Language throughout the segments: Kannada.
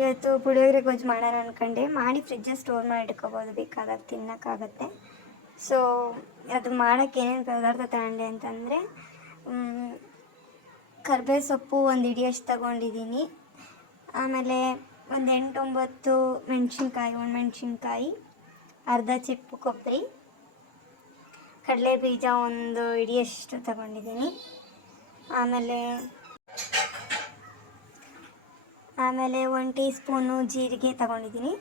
ಇವತ್ತು ಪುಳಿಯೋಗರೆ ಗೊಜ್ಜು ಮಾಡೋಣ ಅಂದ್ಕೊಂಡೆ. ಮಾಡಿ ಫ್ರಿಜ್ಜಲ್ಲಿ ಸ್ಟೋರ್ ಮಾಡಿ ಇಟ್ಕೋಬೋದು, ಬೇಕಾದಾಗ ತಿನ್ನೋಕ್ಕಾಗತ್ತೆ. ಸೊ ಅದು ಮಾಡೋಕ್ಕೆ ಏನೇನು ಪದಾರ್ಥ ತಗೊಂಡೆ ಅಂತಂದರೆ, ಕರ್ಬೇವು ಸೊಪ್ಪು ಒಂದು ಹಿಡಿಯಷ್ಟು ತಗೊಂಡಿದ್ದೀನಿ. ಆಮೇಲೆ ಒಂದು 8-9 ಮೆಣಸಿನ್ಕಾಯಿ, ಒಣಮೆಣ್ಸಿನ್ಕಾಯಿ, ಅರ್ಧ ಚಿಪ್ಪು ಕೊಬ್ಬರಿ, ಕಡಲೆ ಬೀಜ ಒಂದು ಹಿಡಿಯಷ್ಟು ತಗೊಂಡಿದ್ದೀನಿ. ಆಮೇಲೆ 1 ಟೀ ಸ್ಪೂನು ಜೀರಿಗೆ ತಗೊಂಡಿದ್ದೀನಿ.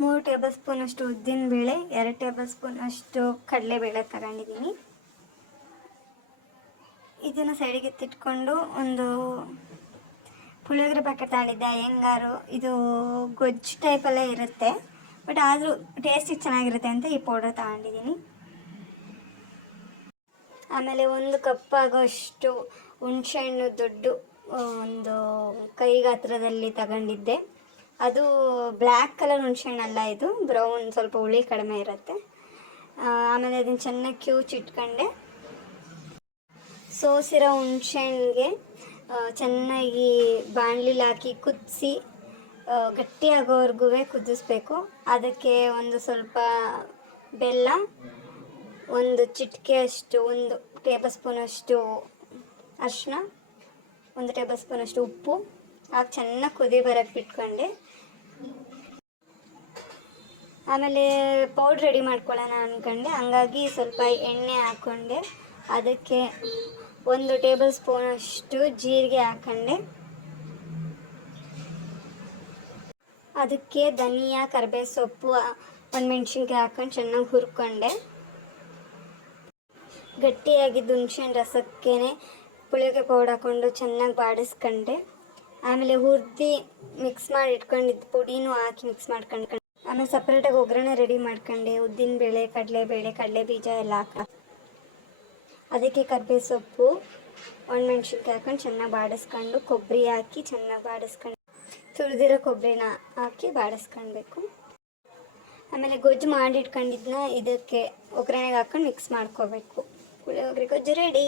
3 ಟೇಬಲ್ ಸ್ಪೂನಷ್ಟು ಉದ್ದಿನಬೇಳೆ, 2 ಟೇಬಲ್ ಸ್ಪೂನಷ್ಟು ಕಡಲೆಬೇಳೆ ತಗೊಂಡಿದ್ದೀನಿ. ಇದನ್ನು ಸೈಡಿಗೆ ಎತ್ತಿಟ್ಕೊಂಡು ಒಂದು ಪುಳಿಯೋಗರೆ ಪ್ಯಾಕೆಟ್ ತಗೊಂಡಿದ್ದೆ ಹೆಂಗಾರು. ಇದು ಗೊಜ್ಜು ಟೈಪಲ್ಲೇ ಇರುತ್ತೆ, ಬಟ್ ಆದರೂ ಟೇಸ್ಟಿಗೆ ಚೆನ್ನಾಗಿರುತ್ತೆ ಅಂತ ಈ ಪೌಡರ್ ತಗೊಂಡಿದ್ದೀನಿ. ಆಮೇಲೆ 1 ಕಪ್ ಆಗೋಷ್ಟು ಹುಣಸೆಹಣ್ಣು ದೊಡ್ಡ ಒಂದು ಕೈ ಗಾತ್ರದಲ್ಲಿ ತಗೊಂಡಿದ್ದೆ. ಅದು ಬ್ಲ್ಯಾಕ್ ಕಲರ್ ಹುಣಸೆಹಣ್ಣಲ್ಲ, ಇದು ಬ್ರೌನ್, ಸ್ವಲ್ಪ ಹುಳಿ ಕಡಿಮೆ ಇರುತ್ತೆ. ಆಮೇಲೆ ಅದನ್ನು ಚೆನ್ನಾಗಿ ಕಿವುಚಿಟ್ಕೊಂಡೆ. ಸೋಸಿರೋ ಹುಣಸೆಹಣ್ಣಿಗೆ ಚೆನ್ನಾಗಿ ಬಾಣಲಿಲಿ ಹಾಕಿ ಕುದಿಸಿ ಗಟ್ಟಿಯಾಗೋವರೆಗೂ ಕುದಿಸ್ಬೇಕು. ಅದಕ್ಕೆ ಒಂದು ಸ್ವಲ್ಪ ಬೆಲ್ಲ, ಒಂದು ಚಿಟಿಕೆಯಷ್ಟು, 1 ಟೇಬಲ್ ಸ್ಪೂನಷ್ಟು ಅರಿಶಿನ, 1 ಟೇಬಲ್ ಸ್ಪೂನಷ್ಟು ಉಪ್ಪು ಹಾಕಿ ಚೆನ್ನಾಗಿ ಕುದಿ ಬರೋಕ್ಕೆ ಬಿಟ್ಕೊಂಡೆ. ಆಮೇಲೆ ಪೌಡ್ರ್ ರೆಡಿ ಮಾಡ್ಕೊಳ್ಳೋಣ ಅಂದ್ಕೊಂಡೆ, ಹಂಗಾಗಿ ಸ್ವಲ್ಪ ಎಣ್ಣೆ ಹಾಕ್ಕೊಂಡೆ. ಅದಕ್ಕೆ 1 ಟೇಬಲ್ ಸ್ಪೂನಷ್ಟು ಜೀರಿಗೆ ಹಾಕ್ಕೊಂಡೆ. ಅದಕ್ಕೆ ಧನಿಯಾ, ಕರಿಬೇವು ಸೊಪ್ಪು, ಒಣಮೆಣ್ಸಿನ್ಕಾಯಿ ಹಾಕ್ಕೊಂಡು ಚೆನ್ನಾಗಿ ಹುರ್ಕೊಂಡೆ. ಗಟ್ಟಿಯಾಗಿದ್ದು ಹುಣಸೆಹಣ್ಣು ರಸಕ್ಕೆ ಪುಳಿಯೋಗರೆ ಪೌಡರ್ ಹಾಕ್ಕೊಂಡು ಚೆನ್ನಾಗಿ ಬಾಡಿಸ್ಕೊಂಡೆ. ಆಮೇಲೆ ಹುರಿದು ಮಿಕ್ಸ್ ಮಾಡಿ ಇಟ್ಕೊಂಡಿದ್ದು ಪುಡಿನೂ ಹಾಕಿ ಮಿಕ್ಸ್ ಮಾಡ್ಕೊಂಡು, ಆಮೇಲೆ ಸಪ್ರೇಟಾಗಿ ಒಗ್ಗರಣೆ ರೆಡಿ ಮಾಡ್ಕೊಂಡೆ. ಉದ್ದಿನಬೇಳೆ, ಕಡಲೆಬೇಳೆ, ಕಡಲೆ ಬೀಜ ಎಲ್ಲ ಹಾಕಿ ಅದಕ್ಕೆ ಕರಿಬೇವು ಸೊಪ್ಪು, ಒಣಮೆಣ್ಸಿನ್ಕಾಯಿ ಹಾಕೊಂಡು ಚೆನ್ನಾಗಿ ಬಾಡಿಸ್ಕೊಂಡು, ಕೊಬ್ಬರಿ ಹಾಕಿ ಚೆನ್ನಾಗಿ ಬಾಡಿಸ್ಕೊಂಡು, ತುರಿದಿರೋ ಕೊಬ್ಬರಿನ ಹಾಕಿ ಬಾಡಿಸ್ಕೊಳ್ಬೇಕು. ಆಮೇಲೆ ಗೊಜ್ಜು ಮಾಡಿ ಇಟ್ಕೊಂಡಿದ್ದನ್ನ ಇದಕ್ಕೆ ಒಗ್ಗರಣೆಗೆ ಹಾಕ್ಕೊಂಡು ಮಿಕ್ಸ್ ಮಾಡ್ಕೋಬೇಕು. ಪುಳಿಯೋಗರೆ ಗೊಜ್ಜು ರೆಡಿ.